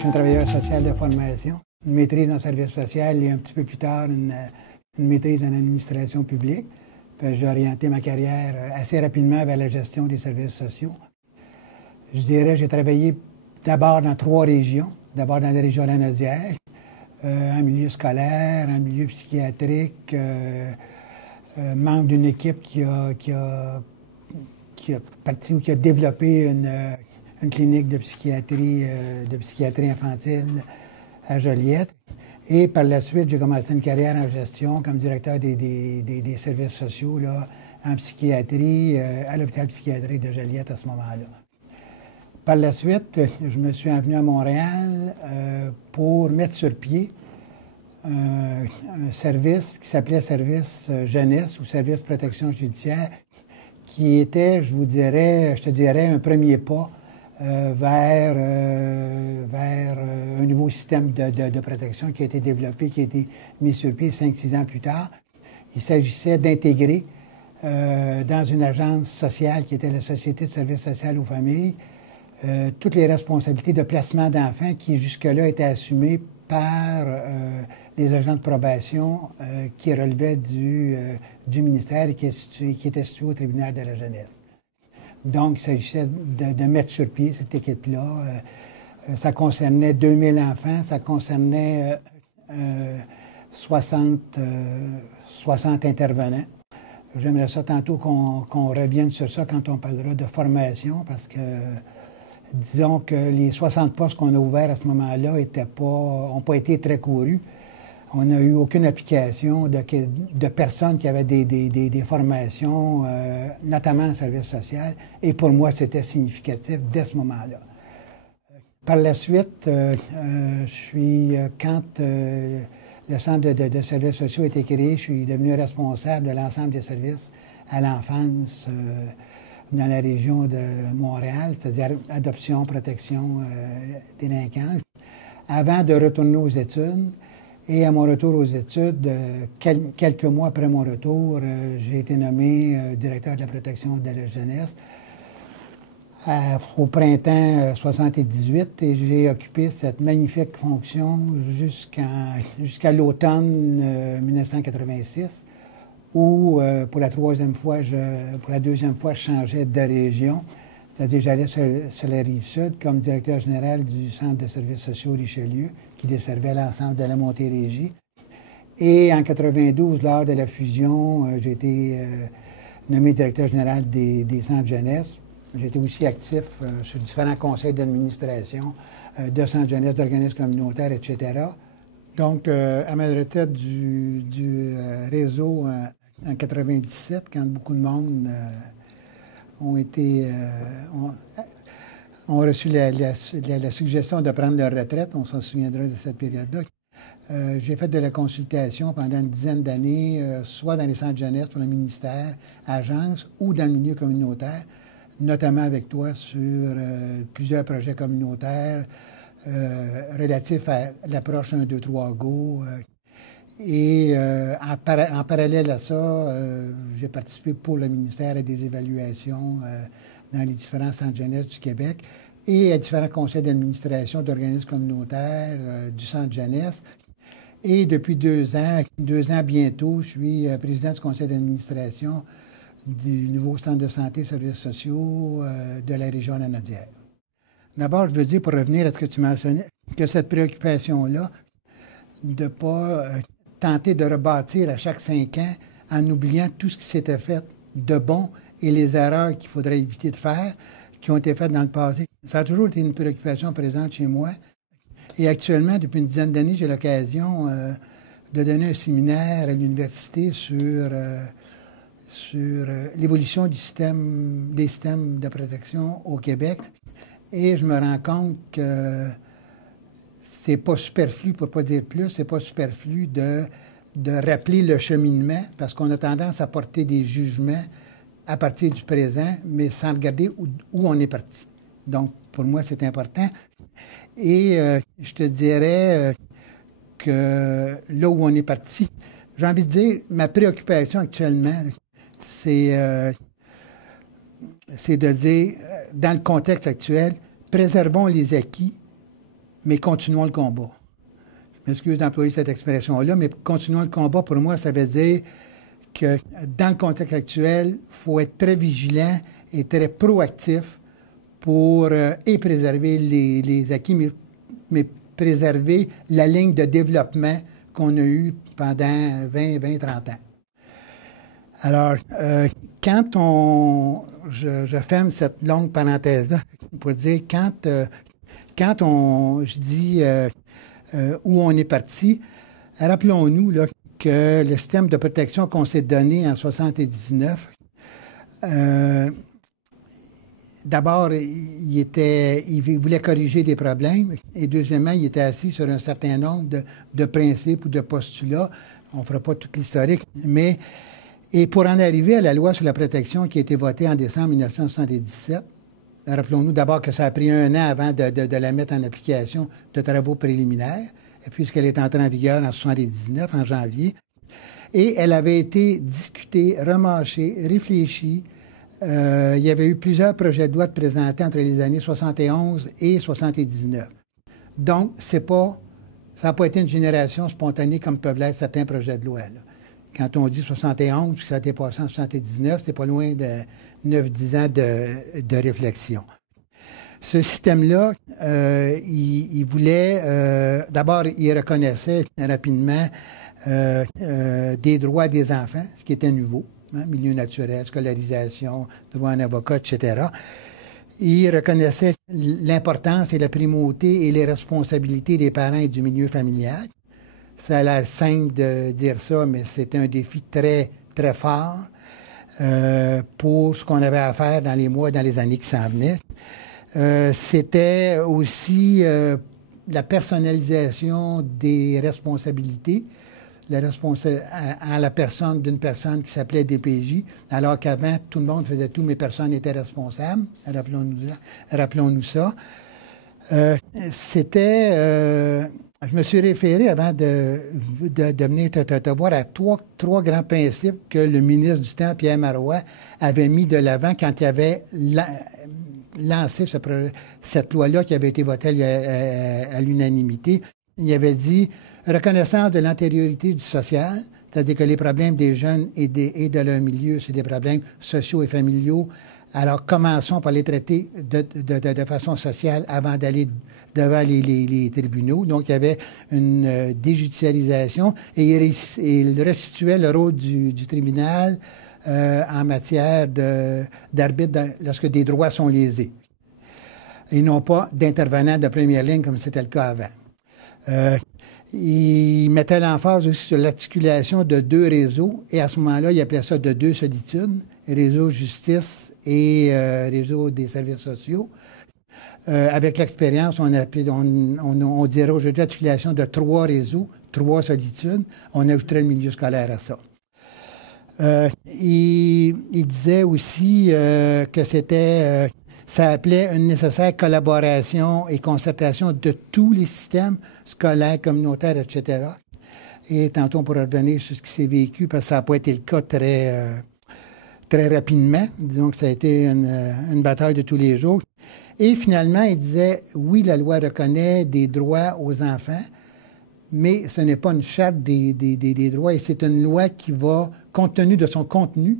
je suis un travailleur social de formation, une maîtrise en service social et un petit peu plus tard, une maîtrise en administration publique. J'ai orienté ma carrière assez rapidement vers la gestion des services sociaux. Je dirais, j'ai travaillé d'abord dans 3 régions. D'abord dans la région Lanaudière, en milieu scolaire, en milieu psychiatrique, membre d'une équipe qui a développé une clinique de psychiatrie infantile à Joliette. Et par la suite, j'ai commencé une carrière en gestion comme directeur des services sociaux là, en psychiatrie, à l'hôpital psychiatrique de Joliette à ce moment-là. Par la suite, je me suis envenu à Montréal pour mettre sur pied un service qui s'appelait Service Jeunesse ou Service Protection Judiciaire, qui était, je te dirais, un premier pas vers un nouveau système de protection qui a été développé, qui a été mis sur pied 5-6 ans plus tard. Il s'agissait d'intégrer dans une agence sociale qui était la Société de services social aux familles toutes les responsabilités de placement d'enfants qui jusque-là étaient assumées par les agents de probation qui relevaient du ministère et qui étaient situés au tribunal de la jeunesse. Donc, il s'agissait de mettre sur pied cette équipe-là. Ça concernait 2000 enfants, ça concernait 60 intervenants. J'aimerais ça tantôt qu'on revienne sur ça quand on parlera de formation, parce que disons que les 60 postes qu'on a ouverts à ce moment-là n'ont pas été très courus. On n'a eu aucune application de personnes qui avaient des formations, notamment en service social. Et pour moi, c'était significatif dès ce moment-là. Par la suite, quand le Centre de services sociaux a été créé, je suis devenu responsable de l'ensemble des services à l'enfance dans la région de Montréal, c'est-à-dire adoption, protection, délinquance, avant de retourner aux études. Et à mon retour aux études, quelques mois après mon retour, j'ai été nommé directeur de la protection de la jeunesse au printemps 78 et j'ai occupé cette magnifique fonction jusqu'à l'automne 1986. Où, pour la deuxième fois, je changeais de région. C'est-à-dire, j'allais sur la Rive-Sud comme directeur général du Centre de services sociaux Richelieu, qui desservait l'ensemble de la Montérégie. Et en 92, lors de la fusion, j'ai été nommé directeur général des centres jeunesse. J'étais aussi actif sur différents conseils d'administration de centres jeunesse, d'organismes communautaires, etc. Donc, à ma retraite du réseau en 97, quand beaucoup de monde ont reçu la suggestion de prendre leur retraite, on s'en souviendra de cette période-là. J'ai fait de la consultation pendant une dizaine d'années, soit dans les centres jeunesse pour le ministère, agence, ou dans le milieu communautaire, notamment avec toi sur plusieurs projets communautaires relatifs à l'approche 1, 2, 3 Go. Et en parallèle à ça, j'ai participé pour le ministère à des évaluations dans les différents centres jeunesse du Québec et à différents conseils d'administration d'organismes communautaires du centre jeunesse. Et depuis 2 ans bientôt, je suis président du conseil d'administration du nouveau centre de santé et services sociaux de la région Lanaudière. D'abord, je veux dire, pour revenir à ce que tu mentionnais, que cette préoccupation-là de ne pas tenter de rebâtir à chaque 5 ans en oubliant tout ce qui s'était fait de bon et les erreurs qu'il faudrait éviter de faire, qui ont été faites dans le passé. Ça a toujours été une préoccupation présente chez moi. Et actuellement, depuis une dizaine d'années, j'ai l'occasion de donner un séminaire à l'université sur l'évolution des systèmes de protection au Québec. Et je me rends compte que c'est pas superflu, pour ne pas dire plus, c'est pas superflu de rappeler le cheminement, parce qu'on a tendance à porter des jugements à partir du présent, mais sans regarder où on est parti. Donc, pour moi, c'est important. Et je te dirais que là où on est parti, j'ai envie de dire, ma préoccupation actuellement, c'est de dire, dans le contexte actuel, préservons les acquis mais continuons le combat. Je m'excuse d'employer cette expression-là, mais continuons le combat, pour moi, ça veut dire que dans le contexte actuel, il faut être très vigilant et très proactif pour et préserver les acquis, mais préserver la ligne de développement qu'on a eue pendant 20, 30 ans. Alors, je ferme cette longue parenthèse-là pour dire, quand je dis où on est parti, rappelons-nous là, que le système de protection qu'on s'est donné en 1979, d'abord, il voulait corriger des problèmes, et deuxièmement, il était assis sur un certain nombre de principes ou de postulats. On ne fera pas toute l'historique, mais... Et pour en arriver à la loi sur la protection qui a été votée en décembre 1977, rappelons-nous d'abord que ça a pris 1 an avant de la mettre en application de travaux préliminaires, puisqu'elle est entrée en vigueur en 1979, en janvier. Et elle avait été discutée, remâchée, réfléchie. Il y avait eu plusieurs projets de loi présentés entre les années 71 et 79. Donc, ça n'a pas été une génération spontanée comme peuvent l'être certains projets de loi, là. Quand on dit 71, puis ça a été passé en 79, c'est pas loin de 9-10 ans de réflexion. Ce système-là, il voulait... d'abord, il reconnaissait rapidement des droits des enfants, ce qui était nouveau, hein, milieu naturel, scolarisation, droit à un avocat, etc. Il reconnaissait l'importance et la primauté et les responsabilités des parents et du milieu familial. Ça a l'air simple de dire ça, mais c'était un défi très, très fort pour ce qu'on avait à faire dans les mois et dans les années qui s'en venaient. C'était aussi la personnalisation des responsabilités, à la personne d'une personne qui s'appelait DPJ, alors qu'avant, tout le monde faisait tout, mais personne n'était responsable. Rappelons-nous ça. Je me suis référé avant de venir te voir à trois grands principes que le ministre du temps, Pierre Marois, avait mis de l'avant quand il avait lancé cette loi-là qui avait été votée à l'unanimité. Il avait dit « reconnaissance de l'antériorité du social », c'est-à-dire que les problèmes des jeunes et de leur milieu, c'est des problèmes sociaux et familiaux. Alors, commençons par les traiter de façon sociale avant d'aller devant les tribunaux. Donc, il y avait une déjudiciarisation et il restituait le rôle du tribunal en matière d'arbitre lorsque des droits sont lésés. Et non pas d'intervenant de première ligne comme c'était le cas avant. Il mettait l'emphase aussi sur l'articulation de 2 réseaux et à ce moment-là, il appelait ça de 2 solitudes, réseau justice et réseau des services sociaux. Avec l'expérience, on dirait aujourd'hui l'articulation de 3 réseaux, 3 solitudes. On ajouterait le milieu scolaire à ça. Il disait aussi que ça appelait une nécessaire collaboration et concertation de tous les systèmes scolaires, communautaires, etc. Et tantôt, on pourra revenir sur ce qui s'est vécu, parce que ça n'a pas été le cas très rapidement. Disons que ça a été une bataille de tous les jours. Et finalement, il disait, oui, la loi reconnaît des droits aux enfants, mais ce n'est pas une charte des droits, et c'est une loi qui va, compte tenu de son contenu,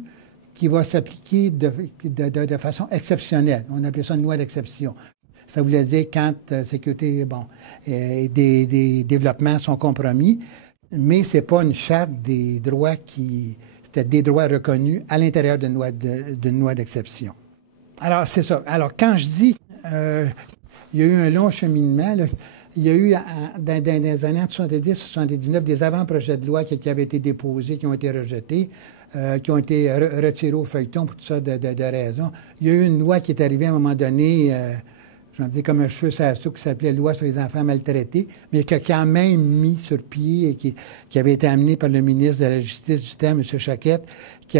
qui va s'appliquer de façon exceptionnelle. On appelait ça une loi d'exception. Ça voulait dire quand sécurité, des développements sont compromis, mais ce n'est pas une charte des droits c'était des droits reconnus à l'intérieur d'une loi d'exception. Alors, c'est ça. Alors, quand je dis il y a eu un long cheminement, là, il y a eu, dans les années 70-79, des avant-projets de loi qui avaient été déposés, qui ont été rejetés, qui ont été retirés au feuilleton pour toutes sortes de raisons. Il y a eu une loi qui est arrivée à un moment donné, j'en dis comme un cheveu sur la soupe, qui s'appelait Loi sur les enfants maltraités, mais qui a quand même mis sur pied et qui avait été amenée par le ministre de la Justice du temps, M. Choquette, qui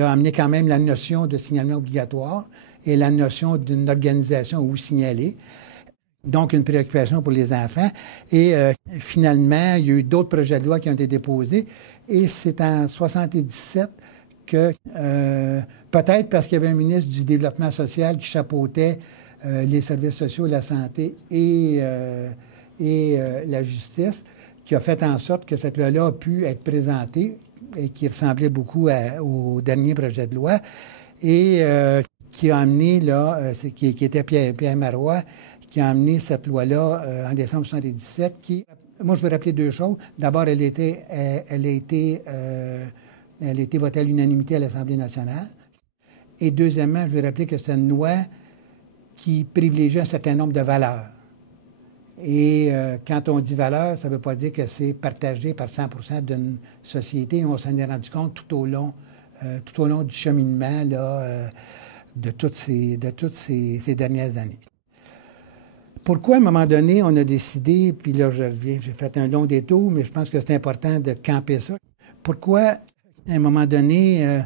a amené quand même la notion de signalement obligatoire et la notion d'une organisation où signaler. Donc, une préoccupation pour les enfants. Et finalement, il y a eu d'autres projets de loi qui ont été déposés. Et c'est en 1977 que, peut-être parce qu'il y avait un ministre du Développement social qui chapeautait les services sociaux, la santé et la justice, qui a fait en sorte que cette loi-là a pu être présentée et qui ressemblait beaucoup au dernier projet de loi et qui a amené, là, qui était Pierre Marois, qui a amené cette loi-là en décembre 1977, qui, moi, je veux rappeler deux choses. D'abord, elle a été votée à l'unanimité à l'Assemblée nationale. Et deuxièmement, je veux rappeler que c'est une loi qui privilégie un certain nombre de valeurs. Et quand on dit valeurs, ça ne veut pas dire que c'est partagé par 100 d'une société. On s'en est rendu compte tout au long du cheminement là, de toutes ces dernières années. Pourquoi, à un moment donné, on a décidé, puis là, je reviens, j'ai fait un long détour, mais je pense que c'est important de camper ça. Pourquoi, à un moment donné,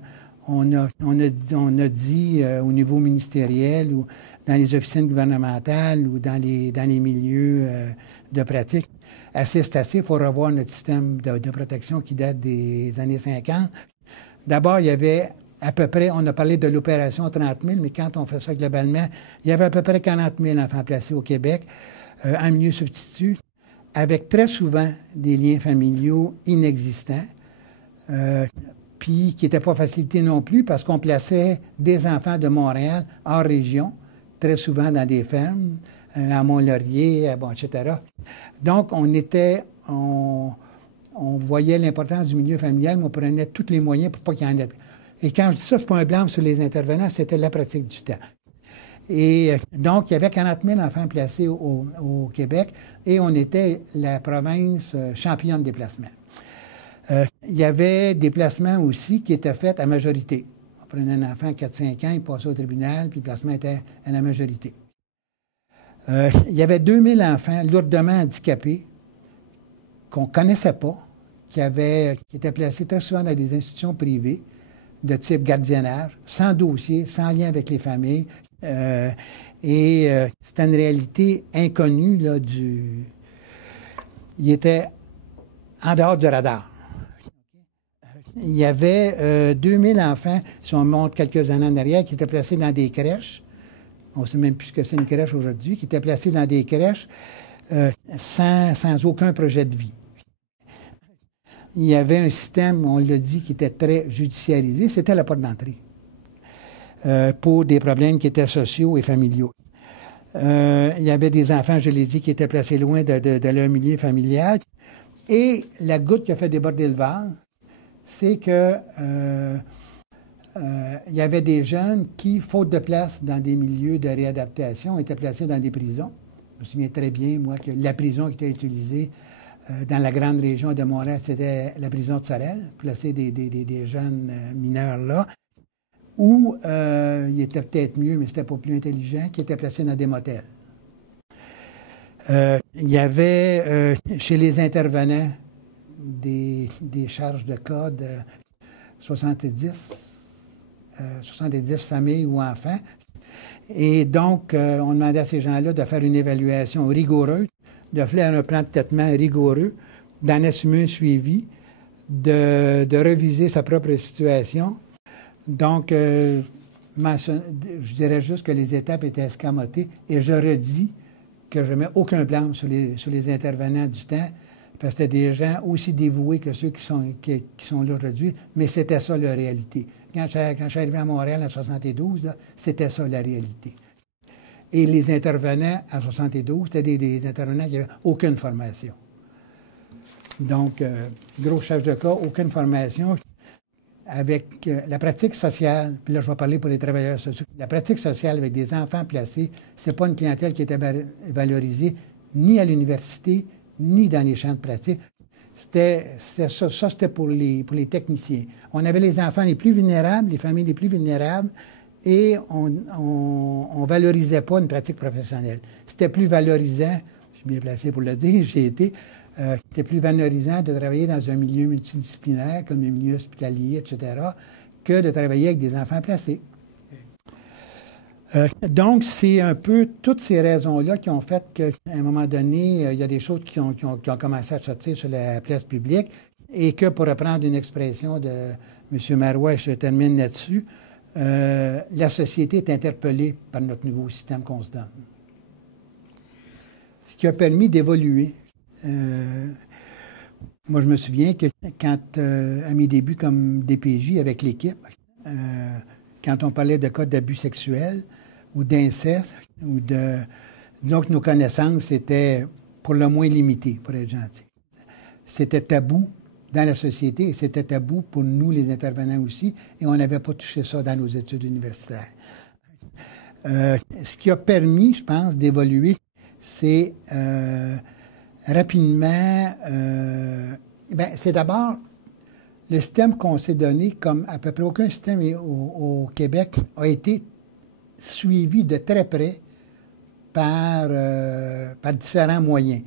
on a dit au niveau ministériel ou dans les officines gouvernementales ou dans les milieux de pratique, assez, c'est assez, il faut revoir notre système de protection qui date des années 50. D'abord, il y avait à peu près, on a parlé de l'opération 30 000, mais quand on fait ça globalement, il y avait à peu près 40 000 enfants placés au Québec en milieu substitut, avec très souvent des liens familiaux inexistants, puis qui n'étaient pas facilités non plus parce qu'on plaçait des enfants de Montréal hors région, très souvent dans des fermes, à Mont-Laurier, bon, etc. Donc, on voyait l'importance du milieu familial, mais on prenait tous les moyens pour pas qu'il y en ait. Et quand je dis ça, c'est pas un blâme sur les intervenants, c'était la pratique du temps. Et donc, il y avait 40 000 enfants placés au Québec et on était la province championne des placements. Il y avait des placements aussi qui étaient faits à majorité. On prenait un enfant à 4-5 ans, il passait au tribunal, puis le placement était à la majorité. Il y avait 2000 enfants lourdement handicapés qu'on ne connaissait pas, qui étaient placés très souvent dans des institutions privées de type gardiennage, sans dossier, sans lien avec les familles. C'était une réalité inconnue là, il était en dehors du radar. Il y avait 2000 enfants, si on monte quelques années en arrière, qui étaient placés dans des crèches. On ne sait même plus ce que c'est une crèche aujourd'hui, qui étaient placés dans des crèches sans aucun projet de vie. Il y avait un système, on l'a dit, qui était très judiciarisé. C'était la porte d'entrée pour des problèmes qui étaient sociaux et familiaux. Il y avait des enfants, je l'ai dit, qui étaient placés loin de leur milieu familial. Et la goutte qui a fait déborder le vase, c'est que il y avait des jeunes qui, faute de place dans des milieux de réadaptation, étaient placés dans des prisons. Je me souviens très bien, moi, que la prison qui était utilisée dans la grande région de Montréal, c'était la prison de Sorel, placer des jeunes mineurs là, où il était peut-être mieux, mais c'était pas plus intelligent, qui étaient placés dans des motels. Il y avait chez les intervenants des charges de cas de 70 familles ou enfants. Et donc, on demandait à ces gens-là de faire une évaluation rigoureuse, de faire un plan de traitement rigoureux, d'en assumer un suivi, de reviser sa propre situation. Donc, je dirais juste que les étapes étaient escamotées et je redis que je ne mets aucun blâme sur les intervenants du temps, parce que c'était des gens aussi dévoués que ceux qui sont là aujourd'hui, mais c'était ça la réalité. Quand je suis arrivé à Montréal en 1972, c'était ça la réalité. Et les intervenants en 1972, c'était des intervenants qui n'avaient aucune formation. Donc, gros charge de cas, aucune formation. Avec la pratique sociale, puis là, je vais parler pour les travailleurs sociaux, la pratique sociale avec des enfants placés, ce n'est pas une clientèle qui était valorisée ni à l'université, ni dans les champs de pratique. C'était pour les techniciens. On avait les enfants les plus vulnérables, les familles les plus vulnérables, et on ne valorisait pas une pratique professionnelle. C'était plus valorisant, je suis bien placé pour le dire, c'était plus valorisant de travailler dans un milieu multidisciplinaire, comme le milieu hospitalier, etc., que de travailler avec des enfants placés. Donc, c'est un peu toutes ces raisons-là qui ont fait qu'à un moment donné, il y a des choses qui ont commencé à sortir sur la place publique et que, pour reprendre une expression de M. Marois, je termine là-dessus, la société est interpellée par notre nouveau système qu'on se donne. Ce qui a permis d'évoluer. Moi, je me souviens que quand, à mes débuts comme DPJ avec l'équipe, quand on parlait de cas d'abus sexuels ou d'inceste, ou de... Disons que nos connaissances étaient pour le moins limitées, pour être gentil. C'était tabou dans la société et c'était tabou pour nous, les intervenants aussi, et on n'avait pas touché ça dans nos études universitaires. Ce qui a permis, je pense, d'évoluer, c'est rapidement... c'est d'abord le système qu'on s'est donné, comme à peu près aucun système au Québec, a été suivi de très près par différents moyens.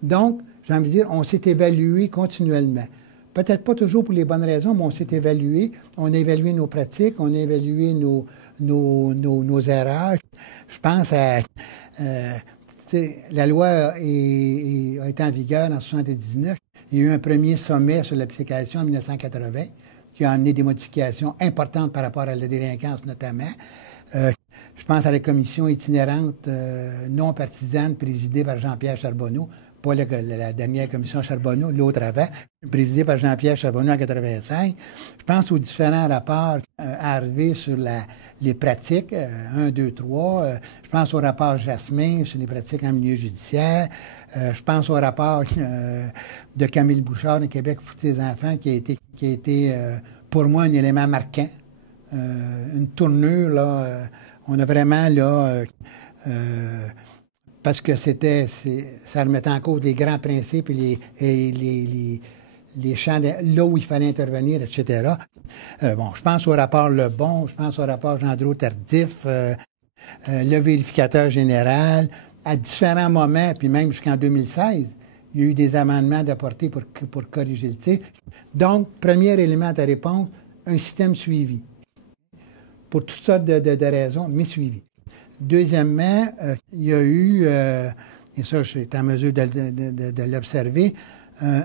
Donc, j'ai envie de dire, on s'est évalué continuellement. Peut-être pas toujours pour les bonnes raisons, mais on s'est évalué. On a évalué nos pratiques, on a évalué nos erreurs. Je pense à... la loi a été en vigueur en 1979. Il y a eu un premier sommet sur l'application en 1980 qui a amené des modifications importantes par rapport à la délinquance notamment. Je pense à la commission itinérante non partisane présidée par Jean-Pierre Charbonneau, pas la dernière commission Charbonneau, l'autre avant, présidée par Jean-Pierre Charbonneau en 1985. Je pense aux différents rapports arrivés sur les pratiques, 1, 2, 3. Je pense au rapport Jasmin sur les pratiques en milieu judiciaire. Je pense au rapport de Camille Bouchard de Québec pour ses enfants qui a été pour moi un élément marquant, une tournure, là. On a vraiment, là, parce que ça remettait en cause les grands principes et les champs, là où il fallait intervenir, etc. Je pense au rapport Lebon, je pense au rapport Gendreau Tardif, le vérificateur général. À différents moments, puis même jusqu'en 2016, il y a eu des amendements d'apporter pour corriger le tir. Donc, premier élément de réponse, un système suivi. Pour toutes sortes de raisons, mais suivi. Deuxièmement, il y a eu, et ça, je suis en mesure de l'observer, un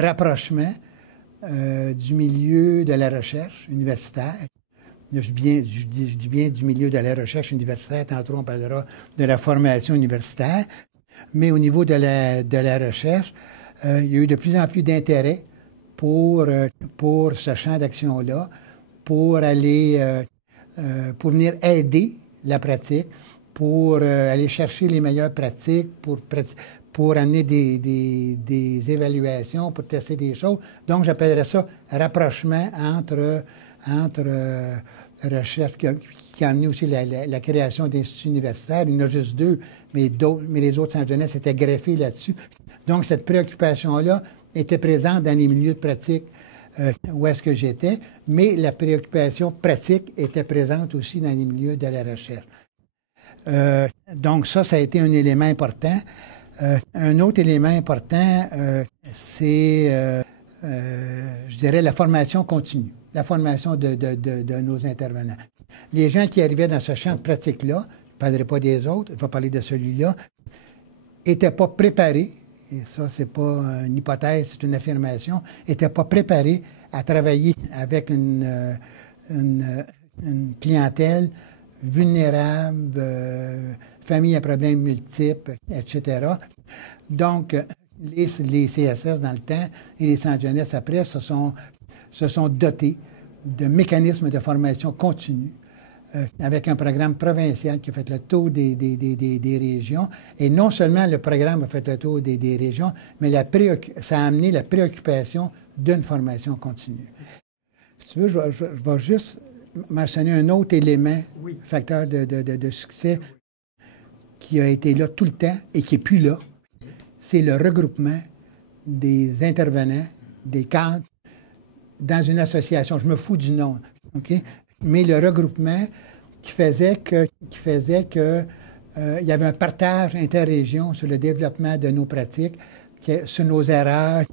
rapprochement du milieu de la recherche universitaire. Je dis bien du milieu de la recherche universitaire, tantôt on parlera de la formation universitaire, mais au niveau de la recherche, il y a eu de plus en plus d'intérêt pour ce champ d'action-là, pour venir aider la pratique, pour aller chercher les meilleures pratiques, pour amener des évaluations, pour tester des choses. Donc, j'appellerais ça rapprochement entre recherche qui a amené aussi la création d'instituts universitaires. Il y en a juste 2, mais les autres centres jeunesse étaient greffés là-dessus. Donc, cette préoccupation-là était présente dans les milieux de pratique où est-ce que j'étais, mais la préoccupation pratique était présente aussi dans les milieux de la recherche. Donc, ça a été un élément important. Un autre élément important, c'est, je dirais, la formation continue, la formation de nos intervenants. Les gens qui arrivaient dans ce champ de pratique-là, je ne parlerai pas des autres, je vais parler de celui-là, n'étaient pas préparés, et ça, ce n'est pas une hypothèse, c'est une affirmation, n'étaient pas préparés à travailler avec une clientèle vulnérable, famille à problèmes multiples, etc. Donc, les CSS dans le temps et les centres jeunesse après se sont dotés de mécanismes de formation continue avec un programme provincial qui a fait le tour des régions. Et non seulement le programme a fait le tour des régions, mais ça a amené la préoccupation d'une formation continue. Si tu veux, je vais juste mentionner un autre élément, facteur de succès, qui a été là tout le temps et qui n'est plus là. C'est le regroupement des intervenants, des cadres, dans une association. Je me fous du nom, OK? Mais le regroupement qui faisait que il y avait un partage interrégion sur le développement de nos pratiques, sur nos erreurs,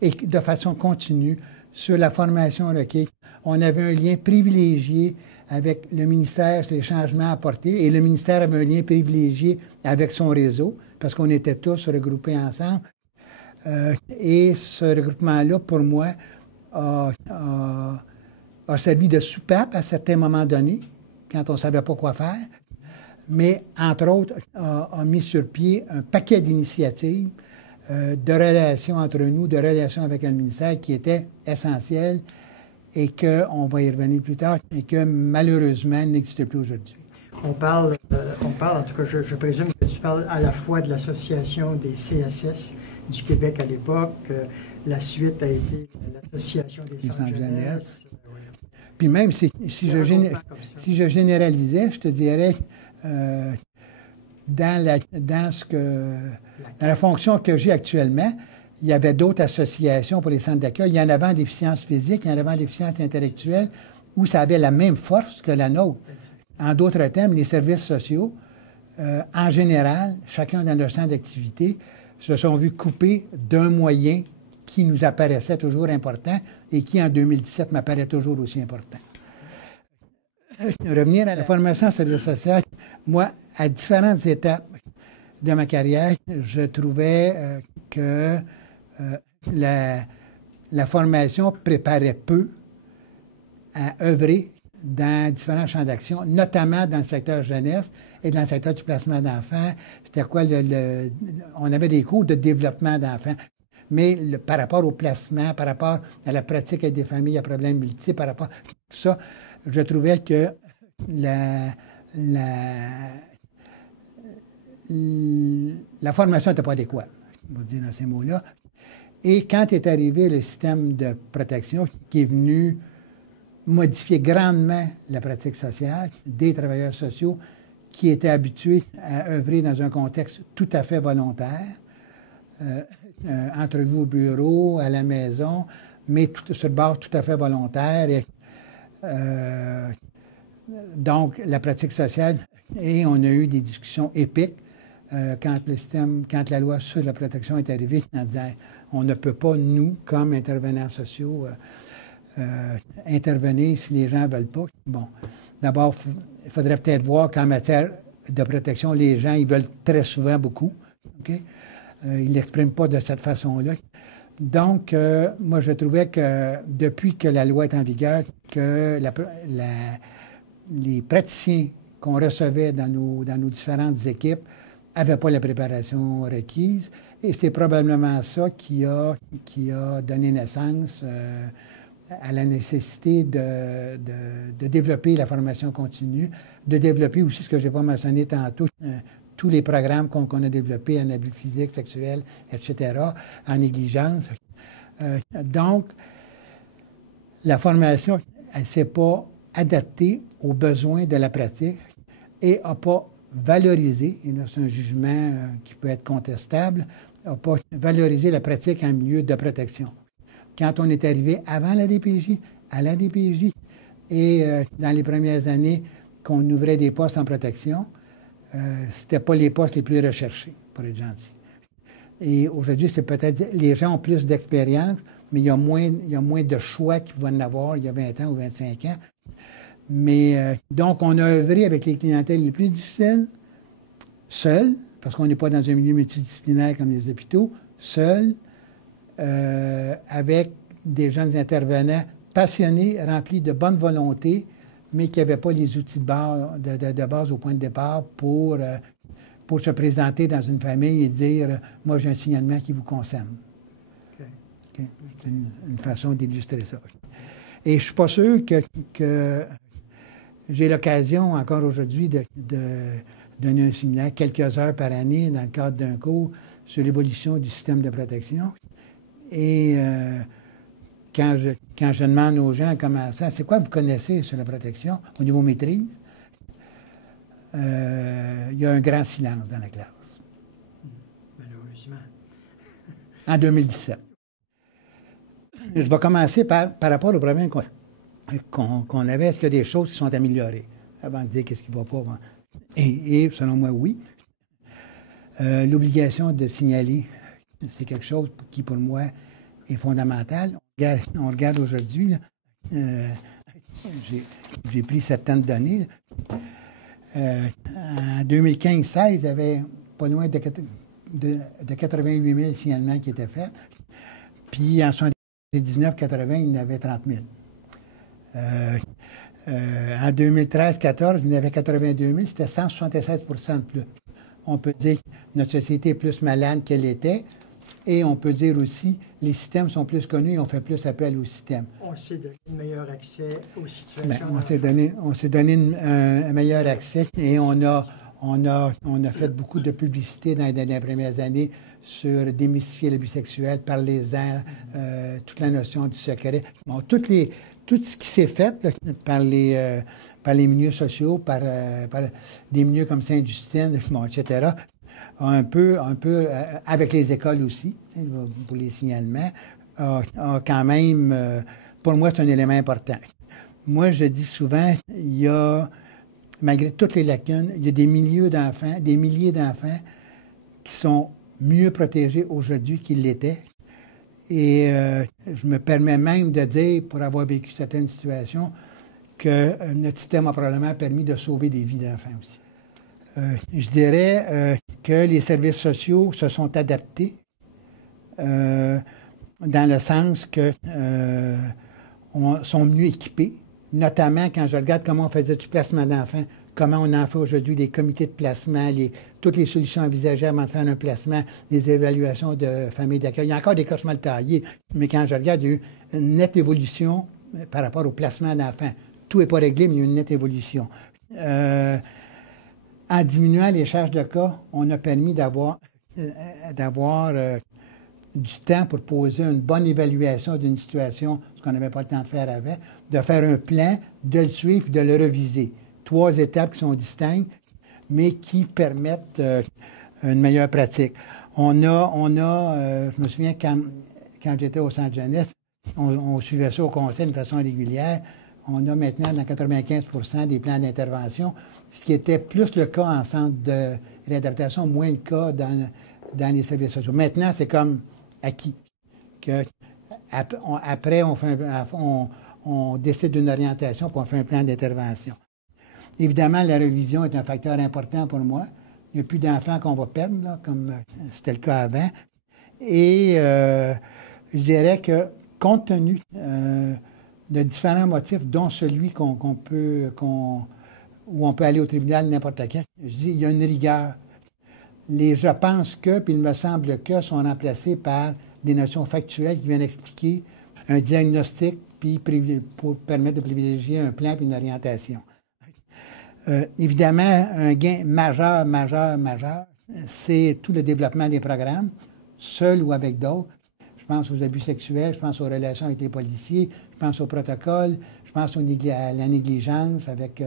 et de façon continue, sur la formation requise. On avait un lien privilégié avec le ministère sur les changements apportés, et le ministère avait un lien privilégié avec son réseau, parce qu'on était tous regroupés ensemble. Et ce regroupement-là, pour moi, a servi de soupape à certains moments donnés, quand on ne savait pas quoi faire, mais, entre autres, a mis sur pied un paquet d'initiatives de relations entre nous, de relations avec le ministère qui étaient essentielles et qu'on va y revenir plus tard et que, malheureusement, n'existe plus aujourd'hui. On parle, en tout cas, je présume que tu parles à la fois de l'Association des CSS du Québec à l'époque, la suite a été l'Association des centres jeunesse. Puis même si je généralisais, je te dirais, dans la fonction que j'ai actuellement, il y avait d'autres associations pour les centres d'accueil. Il y en avait en déficience physique, il y en avait en déficience intellectuelle, où ça avait la même force que la nôtre. En d'autres termes, les services sociaux, en général, chacun dans leur centre d'activité, se sont vus couper d'un moyen qui nous apparaissait toujours important et qui, en 2017, m'apparaît toujours aussi important. Revenir à la formation en service social, moi, à différentes étapes de ma carrière, je trouvais que la formation préparait peu à œuvrer dans différents champs d'action, notamment dans le secteur jeunesse et dans le secteur du placement d'enfants. C'était quoi? On avait des cours de développement d'enfants. Mais par rapport au placement, par rapport à la pratique avec des familles à problèmes multiples, par rapport à tout ça, je trouvais que la formation n'était pas adéquate, on va dire dans ces mots-là. Et quand est arrivé le système de protection qui est venu modifier grandement la pratique sociale des travailleurs sociaux qui étaient habitués à œuvrer dans un contexte tout à fait volontaire, entrevue au bureau, à la maison, mais sur base tout à fait volontaire. Et, donc, la pratique sociale, et on a eu des discussions épiques quand la loi sur la protection est arrivée, en disant on ne peut pas, nous, comme intervenants sociaux, intervenir si les gens ne veulent pas. Bon, d'abord, il faudrait peut-être voir qu'en matière de protection, les gens, ils veulent très souvent beaucoup. Okay? Ils ne l'expriment pas de cette façon-là. Donc, moi, je trouvais que depuis que la loi est en vigueur, que les praticiens qu'on recevait dans nos différentes équipes n'avaient pas la préparation requise. Et c'est probablement ça qui a donné naissance à la nécessité de développer la formation continue, de développer aussi ce que je n'ai pas mentionné tantôt, tous les programmes qu'on a développés en abus physiques, sexuels, etc., en négligence. Donc, la formation, elle ne s'est pas adaptée aux besoins de la pratique et n'a pas valorisé, et là c'est un jugement qui peut être contestable, n'a pas valorisé la pratique en milieu de protection. Quand on est arrivé avant la DPJ, à la DPJ, et dans les premières années qu'on ouvrait des postes en protection, c'était pas les postes les plus recherchés, pour être gentil. Et aujourd'hui, c'est peut-être, les gens ont plus d'expérience, mais il y a moins de choix qu'ils vont en avoir il y a 20 ans ou 25 ans. Mais donc, on a œuvré avec les clientèles les plus difficiles, seuls, parce qu'on n'est pas dans un milieu multidisciplinaire comme les hôpitaux, seuls, avec des jeunes intervenants passionnés, remplis de bonne volonté, mais qui n'avaient pas les outils de base au point de départ pour se présenter dans une famille et dire « Moi, j'ai un signalement qui vous concerne. » Okay. C'est une façon d'illustrer ça. Et je ne suis pas sûr que j'ai l'occasion encore aujourd'hui de donner un séminaire quelques heures par année dans le cadre d'un cours sur l'évolution du système de protection. Et quand je demande aux gens en commençant, c'est quoi vous connaissez sur la protection au niveau maîtrise, il y a un grand silence dans la classe. Malheureusement. En 2017. Je vais commencer par rapport au problème qu'on avait. Est-ce qu'il y a des choses qui sont améliorées? Avant de dire qu'est-ce qui ne va pas. Bon. Et selon moi, oui. L'obligation de signaler, c'est quelque chose qui, pour moi, est fondamental. On regarde aujourd'hui, j'ai pris certaines données. En 2015-16, il y avait pas loin de 88 000 signalements qui étaient faits. Puis en 1980, il y en avait 30 000. En 2013-14, il y en avait 82 000, c'était 176 de plus. On peut dire que notre société est plus malade qu'elle était. Et on peut dire aussi, les systèmes sont plus connus et on fait plus appel aux systèmes. On s'est donné un meilleur accès aux situations. Bien, on s'est donné un meilleur accès et on a fait beaucoup de publicité dans les premières années sur démystifier l'abus sexuel, parlez-en, toute la notion du secret. Bon, tout ce qui s'est fait là, par les milieux sociaux, par des milieux comme Sainte-Justine, bon, etc., un peu avec les écoles aussi, pour les signalements, quand même, pour moi, c'est un élément important. Moi, je dis souvent, il y a, malgré toutes les lacunes, il y a des milliers d'enfants qui sont mieux protégés aujourd'hui qu'ils l'étaient. Et je me permets même de dire, pour avoir vécu certaines situations, que notre système a probablement permis de sauver des vies d'enfants aussi. Je dirais que les services sociaux se sont adaptés dans le sens que sont mieux équipés, notamment quand je regarde comment on faisait du placement d'enfants, comment on en fait aujourd'hui des comités de placement, toutes les solutions envisagées avant de faire un placement, les évaluations de familles d'accueil. Il y a encore des coches mal taillées, mais quand je regarde, il y a eu une nette évolution par rapport au placement d'enfants. Tout n'est pas réglé, mais il y a eu une nette évolution. En diminuant les charges de cas, on a permis d'avoir du temps pour poser une bonne évaluation d'une situation, ce qu'on n'avait pas le temps de faire avant, de faire un plan, de le suivre et de le reviser. 3 étapes qui sont distinctes, mais qui permettent une meilleure pratique. Je me souviens quand j'étais au centre jeunesse, on suivait ça au conseil de façon régulière. On a maintenant dans 95 des plans d'intervention, ce qui était plus le cas en centre de réadaptation, moins le cas dans les services sociaux. Maintenant, c'est comme acquis. Après, on décide d'une orientation puis on fait un plan d'intervention. Évidemment, la révision est un facteur important pour moi. Il n'y a plus d'enfants qu'on va perdre, là, comme c'était le cas avant. Et je dirais que, compte tenu de différents motifs, dont celui où on peut aller au tribunal n'importe quand, je dis il y a une rigueur. Les « je pense que » puis « il me semble que » sont remplacés par des notions factuelles qui viennent expliquer un diagnostic puis pour permettre de privilégier un plan puis une orientation. Évidemment, un gain majeur, c'est tout le développement des programmes, seul ou avec d'autres. Je pense aux abus sexuels, je pense aux relations avec les policiers, je pense au protocole, je pense à la négligence avec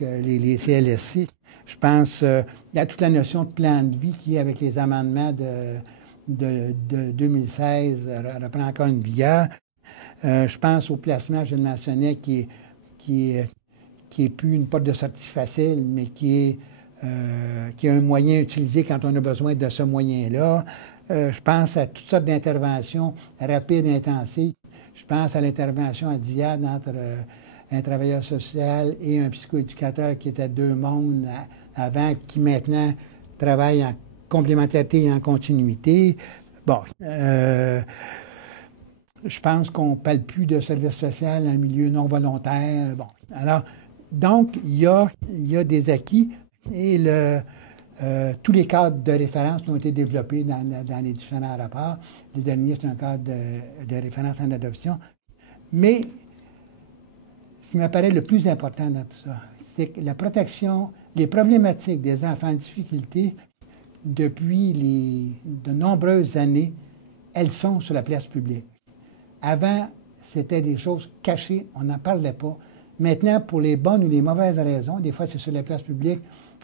les CLSC. Je pense à toute la notion de plan de vie qui, avec les amendements de 2016, reprend encore une vigueur. Je pense au placement, je le mentionnais, qui est plus une porte de sortie facile, mais qui est un moyen utilisé quand on a besoin de ce moyen-là. Je pense à toutes sortes d'interventions rapides et intensives. Je pense à l'intervention à diade entre un travailleur social et un psychoéducateur qui étaient 2 mondes avant, qui maintenant travaillent en complémentarité et en continuité. Bon, je pense qu'on ne parle plus de service social en milieu non volontaire. Bon, alors, donc, il y a des acquis et tous les cadres de référence qui ont été développés dans les différents rapports. Le dernier, c'est un cadre de référence en adoption. Mais ce qui m'apparaît le plus important dans tout ça, c'est que la protection, les problématiques des enfants en difficulté, depuis de nombreuses années, elles sont sur la place publique. Avant, c'était des choses cachées, on n'en parlait pas. Maintenant, pour les bonnes ou les mauvaises raisons, des fois c'est sur la place publique,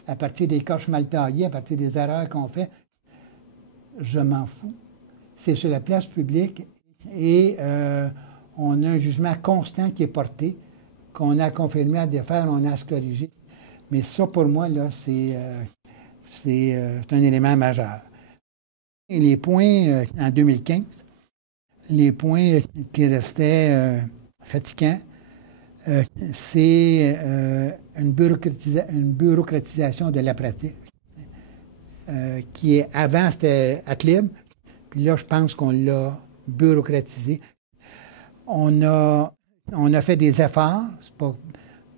à partir des coches mal taillées, à partir des erreurs qu'on fait, je m'en fous. C'est sur la place publique et on a un jugement constant qui est porté, qu'on a confirmé à défaire, on a à se corriger. Mais ça, pour moi, là, c'est un élément majeur. Et les points, en 2015, les points qui restaient fatigants, c'est une bureaucratisation de la pratique, qui est, avant, c'était Atlib, puis là, je pense qu'on l'a bureaucratisé. On a On a fait des efforts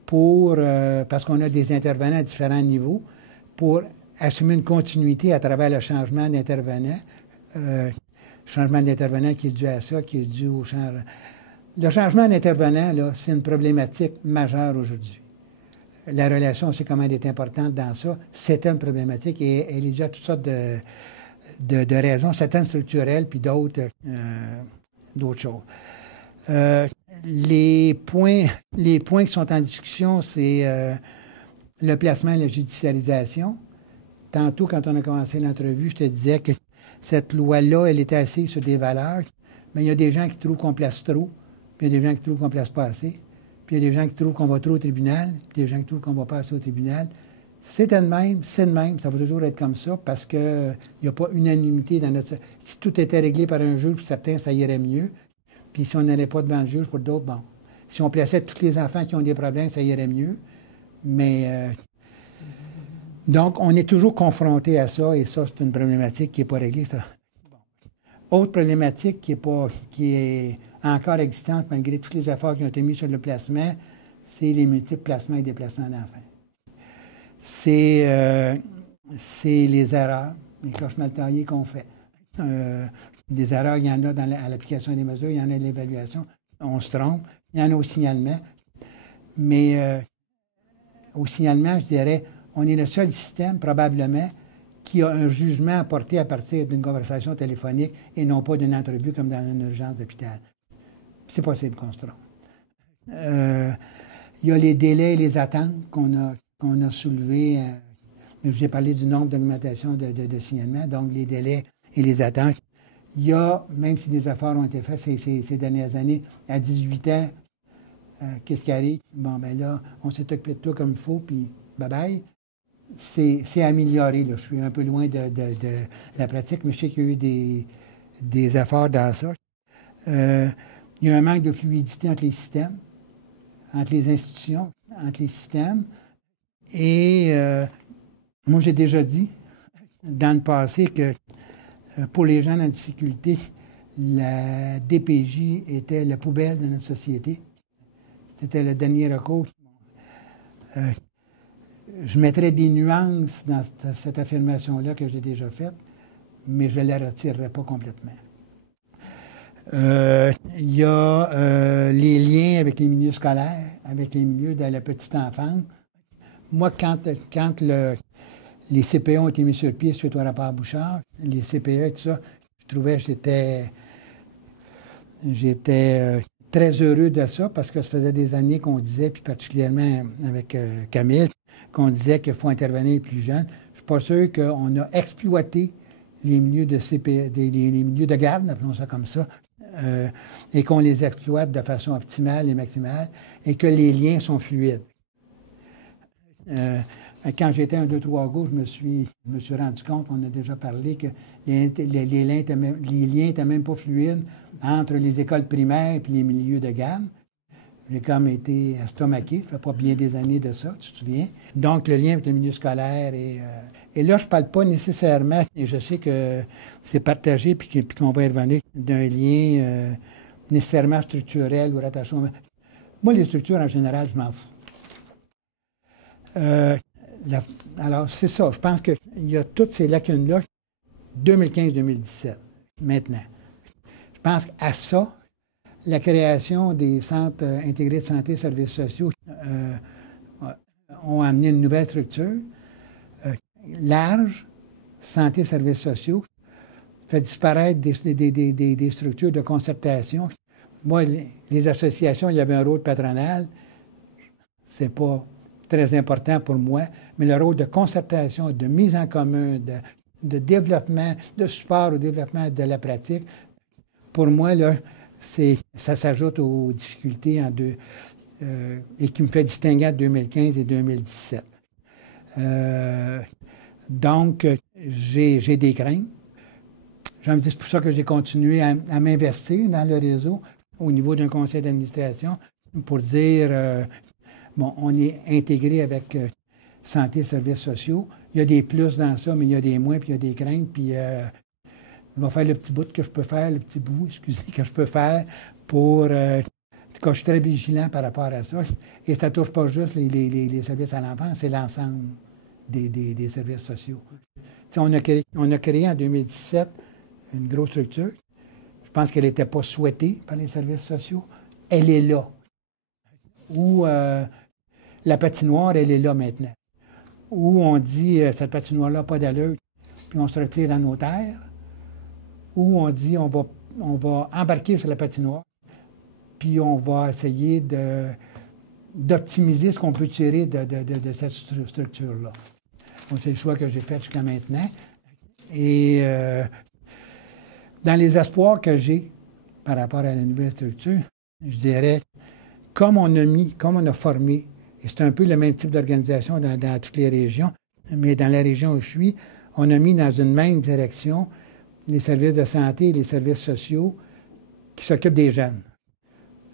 parce qu'on a des intervenants à différents niveaux, pour assumer une continuité à travers le changement d'intervenant. Changement d'intervenant qui est dû à ça, qui est dû au changement. Le changement d'intervenant, là, c'est une problématique majeure aujourd'hui. La relation, on sait comment elle est importante dans ça. C'est une problématique et elle est due à toutes sortes de raisons, certaines structurelles, puis d'autres choses. Les points qui sont en discussion, c'est le placement et la judiciarisation. Tantôt, quand on a commencé l'entrevue, je te disais que cette loi-là, elle était assise sur des valeurs, mais il y a des gens qui trouvent qu'on place trop, puis il y a des gens qui trouvent qu'on place pas assez, puis il y a des gens qui trouvent qu'on va trop au tribunal, puis des gens qui trouvent qu'on va pas assez au tribunal. C'est de même, ça va toujours être comme ça, parce qu'il n'y a pas unanimité dans notre... Si tout était réglé par un juge, pour certains, ça irait mieux. Puis si on n'allait pas devant le juge, pour d'autres, bon. Si on plaçait tous les enfants qui ont des problèmes, ça irait mieux. Mais... donc, on est toujours confronté à ça, et ça, c'est une problématique qui n'est pas réglée, ça. Autre problématique qui est encore existante, malgré tous les efforts qui ont été mis sur le placement, c'est les multiples placements et déplacements d'enfants. C'est les erreurs, les cloches mal taillées qu'on fait. Des erreurs, il y en a à l'application des mesures, il y en a à l'évaluation, on se trompe, il y en a au signalement. Mais au signalement, je dirais, on est le seul système, probablement, qui a un jugement apporté à partir d'une conversation téléphonique et non pas d'une entrevue comme dans une urgence d'hôpital. C'est possible qu'on se trompe. Il y a les délais et les attentes qu'on a soulevés. Je vous ai parlé du nombre d'augmentations de signalement, donc les délais et les attentes. Il y a, même si des efforts ont été faits ces dernières années, à 18 ans, qu'est-ce qui arrive? Bon, ben là, on s'est occupé de toi comme il faut, puis bye-bye. C'est amélioré, là. Je suis un peu loin de la pratique, mais je sais qu'il y a eu des efforts dans ça. Il y a un manque de fluidité entre les systèmes, entre les institutions, entre les systèmes. Et moi, j'ai déjà dit dans le passé que pour les gens en difficulté, la DPJ était la poubelle de notre société. C'était le dernier recours. Je mettrais des nuances dans cette affirmation-là que j'ai déjà faite, mais je ne la retirerai pas complètement. Il y a les liens avec les milieux scolaires, avec les milieux de la petite enfance. Moi, quand les CPE ont été mis sur pied suite au rapport Bouchard, les CPE, tout ça, je trouvais que j'étais très heureux de ça, parce que ça faisait des années qu'on disait, puis particulièrement avec Camille, qu'on disait qu'il faut intervenir plus jeunes. Je ne suis pas sûr qu'on a exploité les milieux de CPE, les milieux de garde, appelons ça comme ça, et qu'on les exploite de façon optimale et maximale, et que les liens sont fluides. Quand j'étais un 2-3 gauche, je me suis rendu compte, on a déjà parlé, que les liens n'étaient même pas fluides entre les écoles primaires et les milieux de garde. J'ai comme été estomaqué, ça fait pas bien des années de ça, tu te souviens. Donc, le lien avec le milieu scolaire. Et là, je ne parle pas nécessairement, et je sais que c'est partagé, puis qu'on va y revenir, d'un lien nécessairement structurel ou rattaché. Moi, les structures, en général, je m'en fous. Alors, c'est ça. Je pense qu'il y a toutes ces lacunes-là, 2015-2017, maintenant. Je pense qu'à ça, la création des centres intégrés de santé et services sociaux ont amené une nouvelle structure large, santé et services sociaux, fait disparaître des structures de concertation. Moi, les associations, il y avait un rôle patronal. C'est pas très important pour moi, mais le rôle de concertation, de mise en commun, de développement, de support au développement de la pratique, pour moi, là, ça s'ajoute aux difficultés et qui me fait distinguer entre 2015 et 2017. Donc, j'ai des craintes. C'est pour ça que j'ai continué à m'investir dans le réseau au niveau d'un conseil d'administration pour dire, on est intégré avec santé et services sociaux. Il y a des plus dans ça, mais il y a des moins, puis il y a des craintes, puis je vais faire le petit bout que je peux faire, que je peux faire pour je suis très vigilant par rapport à ça. Et ça ne touche pas juste les services à l'enfance, c'est l'ensemble des services sociaux. On a créé en 2017 une grosse structure. Je pense qu'elle n'était pas souhaitée par les services sociaux. Elle est là. Ou la patinoire, elle est là maintenant. Ou on dit, cette patinoire-là, pas d'allure, puis on se retire dans nos terres. Ou on dit, on va embarquer sur la patinoire, puis on va essayer d'optimiser ce qu'on peut tirer de cette structure-là. Donc, c'est le choix que j'ai fait jusqu'à maintenant. Et dans les espoirs que j'ai par rapport à la nouvelle structure, je dirais, comme on a formé, et c'est un peu le même type d'organisation dans toutes les régions, mais dans la région où je suis, on a mis dans une même direction les services de santé et les services sociaux qui s'occupent des jeunes,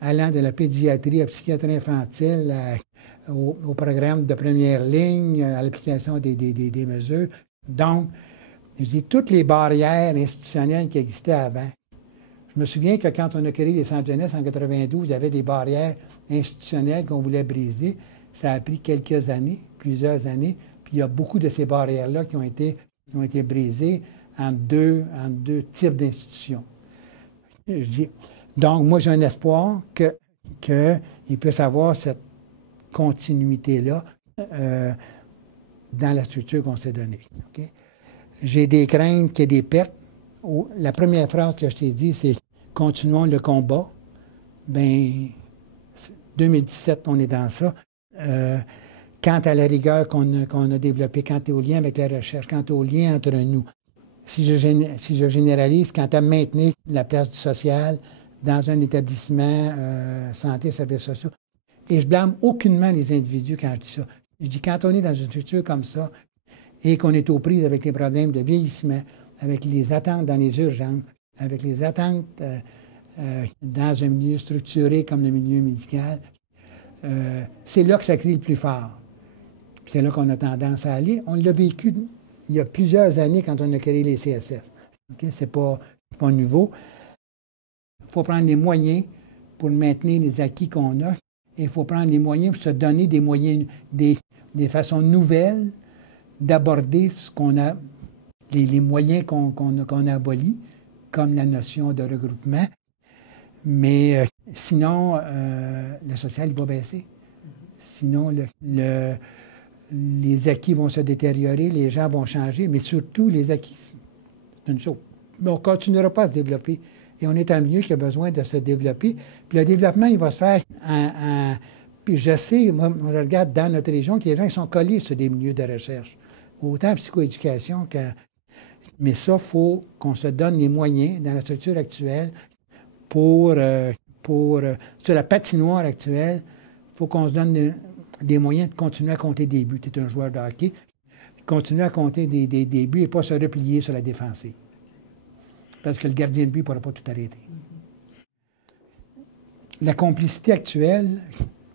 allant de la pédiatrie à la psychiatrie infantile, au programme de première ligne, à l'application des mesures. Donc, je dis toutes les barrières institutionnelles qui existaient avant. Je me souviens que quand on a créé les centres jeunesse en 92, il y avait des barrières institutionnelles qu'on voulait briser. Ça a pris quelques années, plusieurs années, puis il y a beaucoup de ces barrières-là qui ont été brisées en deux types d'institutions. Je dis, donc, moi, j'ai un espoir qu'il puisse avoir cette continuité-là dans la structure qu'on s'est donnée. Okay? J'ai des craintes qu'il y ait des pertes. La première phrase que je t'ai dit, c'est « Continuons le combat ». Bien, 2017, on est dans ça. Quant à la rigueur qu'on a développée, quant au lien avec la recherche, quant au lien entre nous, si je généralise, quant à maintenir la place du social dans un établissement santé, services sociaux, et je blâme aucunement les individus quand je dis ça. Je dis, quand on est dans une structure comme ça et qu'on est aux prises avec les problèmes de vieillissement, avec les attentes dans les urgences, avec les attentes dans un milieu structuré comme le milieu médical, c'est là que ça crie le plus fort. C'est là qu'on a tendance à aller. On l'a vécu il y a plusieurs années quand on a créé les CSS. Okay? C'est pas nouveau. Il faut prendre les moyens pour maintenir les acquis qu'on a. Et il faut prendre les moyens pour se donner des moyens, des façons nouvelles d'aborder ce qu'on a, les moyens qu'on a abolis, comme la notion de regroupement. Mais sinon, le social il va baisser. Sinon, les acquis vont se détériorer, les gens vont changer, mais surtout les acquis, c'est une chose. Mais on ne continuera pas à se développer. Et on est un milieu qui a besoin de se développer. Puis le développement, il va se faire Puis je sais, moi, je regarde dans notre région que les gens ils sont collés sur des milieux de recherche, autant en psychoéducation que... Mais ça, il faut qu'on se donne les moyens dans la structure actuelle sur la patinoire actuelle, il faut qu'on se donne des moyens de continuer à compter des buts. Tu es un joueur de hockey, continuer à compter des buts et pas se replier sur la défensive. Parce que le gardien de but ne pourra pas tout arrêter. La complicité actuelle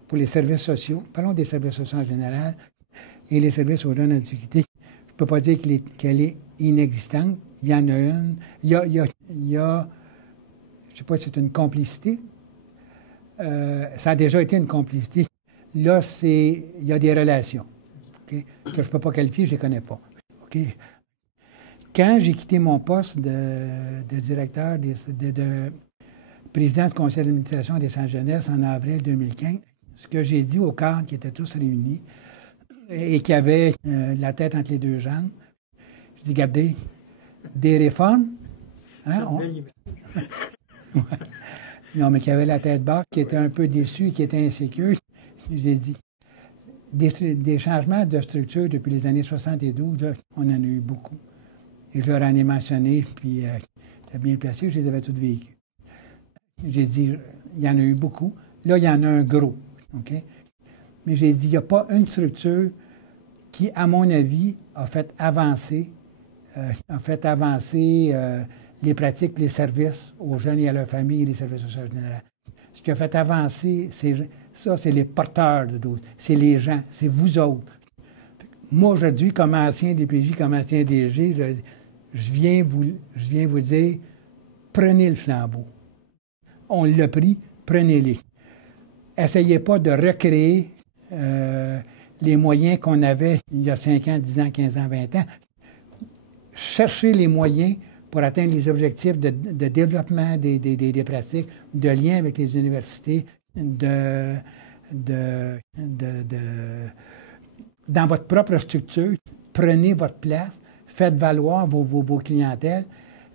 pour les services sociaux, parlons des services sociaux en général, et les services aux jeunes en difficulté, je ne peux pas dire qu'elle est inexistante. Il y en a une. Il y a je ne sais pas si c'est une complicité. Ça a déjà été une complicité. Là, il y a des relations okay, que je ne peux pas qualifier, je ne les connais pas. Okay? Quand j'ai quitté mon poste de directeur, de président du conseil d'administration des centres jeunesse en avril 2015, ce que j'ai dit aux cadres qui étaient tous réunis et qui avaient la tête entre les deux jambes, je dis, regardez, des réformes, hein, non, mais qui avaient la tête basse, qui étaient un peu déçus, qui étaient insécures, j'ai dit, des changements de structure depuis les années 72, là, on en a eu beaucoup. Et je leur en ai mentionné, puis j'étais bien placé, je les avais tous vécus. J'ai dit, il y en a eu beaucoup. Là, il y en a un gros. OK? Mais j'ai dit, il n'y a pas une structure qui, à mon avis, a fait avancer les pratiques et les services aux jeunes et à leurs familles et les services sociaux en général. Ce qui a fait avancer, c'est les porteurs de dossiers. C'est les gens, c'est vous autres. Moi, aujourd'hui, comme ancien DPJ, comme ancien DG, je viens vous dire, prenez le flambeau. On l'a pris, prenez-les. essayez pas de recréer les moyens qu'on avait il y a 5 ans, 10 ans, 15 ans, 20 ans. Cherchez les moyens pour atteindre les objectifs de développement des pratiques, de lien avec les universités, dans votre propre structure, prenez votre place, faites valoir vos clientèles.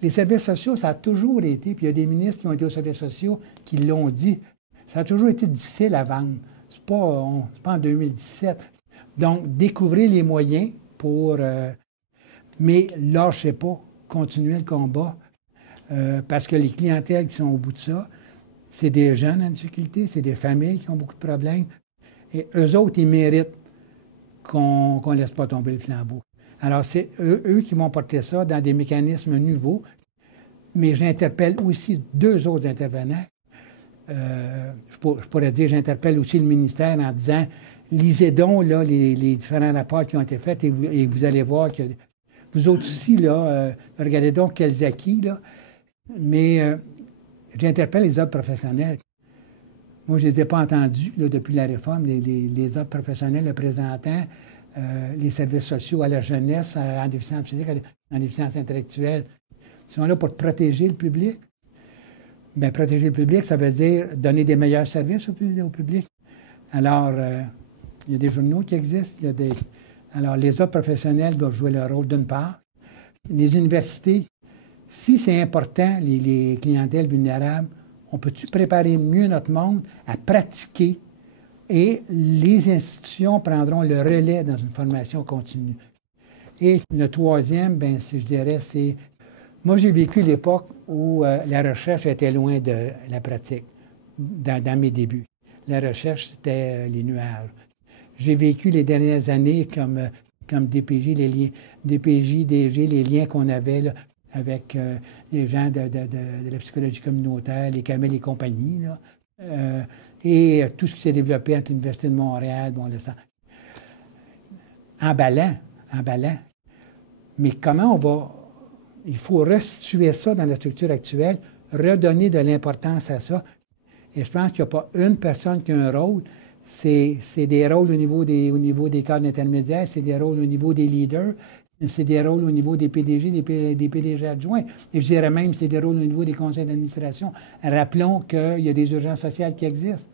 Les services sociaux, ça a toujours été, puis il y a des ministres qui ont été aux services sociaux qui l'ont dit, ça a toujours été difficile à vendre. C'est pas en 2017. Donc, découvrez les moyens pour... mais lâchez pas, continuez le combat, parce que les clientèles qui sont au bout de ça, c'est des jeunes en difficulté, c'est des familles qui ont beaucoup de problèmes, et eux autres, ils méritent qu'on ne laisse pas tomber le flambeau. Alors, c'est eux qui vont porter ça dans des mécanismes nouveaux, mais j'interpelle aussi 2 autres intervenants. Je pourrais dire, j'interpelle aussi le ministère en disant, lisez donc là, les différents rapports qui ont été faits et vous allez voir que vous autres aussi, là, regardez donc quels acquis, là. Mais j'interpelle les ordres professionnels. Moi, je ne les ai pas entendus là, depuis la réforme, les ordres professionnels représentant les services sociaux à la jeunesse, en déficience physique, en déficience intellectuelle. Ils sont là pour protéger le public. Bien, protéger le public, ça veut dire donner des meilleurs services au public. Alors, il y a des journaux qui existent. Alors, les ordres professionnels doivent jouer leur rôle d'une part. Les universités, si c'est important, les clientèles vulnérables, on peut-tu préparer mieux notre monde à pratiquer et les institutions prendront le relais dans une formation continue. Et le troisième, bien, si je dirais, c'est... Moi, j'ai vécu l'époque où la recherche était loin de la pratique, dans mes débuts. La recherche, c'était les nuages. J'ai vécu les dernières années comme DPJ, DPJ, DG, les liens qu'on avait là, avec les gens de la psychologie communautaire, les CAMEL et compagnie, là, et tout ce qui s'est développé entre l'Université de Montréal, bon, emballant. Mais comment on va... Il faut restituer ça dans la structure actuelle, redonner de l'importance à ça. Et je pense qu'il n'y a pas une personne qui a un rôle. C'est des rôles au niveau des cadres intermédiaires, c'est des rôles au niveau des leaders, c'est des rôles au niveau des PDG, des PDG adjoints. Et je dirais même c'est des rôles au niveau des conseils d'administration. Rappelons qu'il y a des urgences sociales qui existent.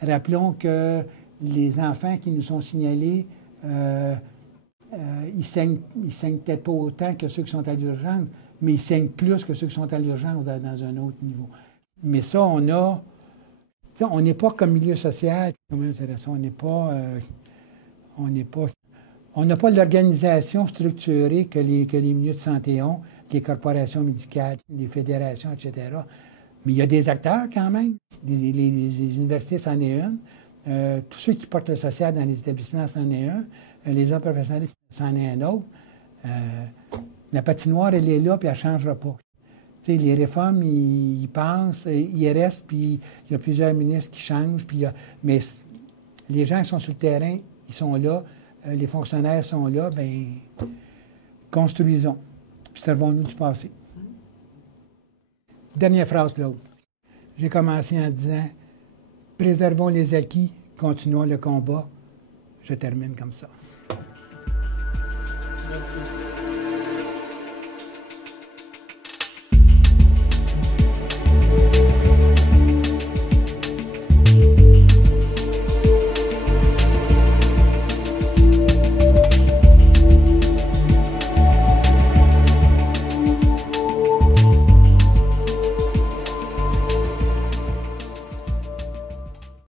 Rappelons que les enfants qui nous sont signalés, ils saignent peut-être pas autant que ceux qui sont à l'urgence, mais ils saignent plus que ceux qui sont à l'urgence dans un autre niveau. Mais ça, on n'est pas comme milieu social, on n'a pas l'organisation structurée que les milieux de santé ont, les corporations médicales, les fédérations, etc. Mais il y a des acteurs quand même. Les universités, c'en est une. Tous ceux qui portent le social dans les établissements, c'en est un. Les autres professionnels, c'en est un autre. La patinoire, elle est là, puis elle ne changera pas. T'sais, les réformes, ils pensent, ils restent, puis il y a plusieurs ministres qui changent, mais les gens sont sur le terrain, ils sont là, les fonctionnaires sont là, bien, construisons, puis servons-nous du passé. Dernière phrase, Claude. J'ai commencé en disant, préservons les acquis, continuons le combat. Je termine comme ça. Merci.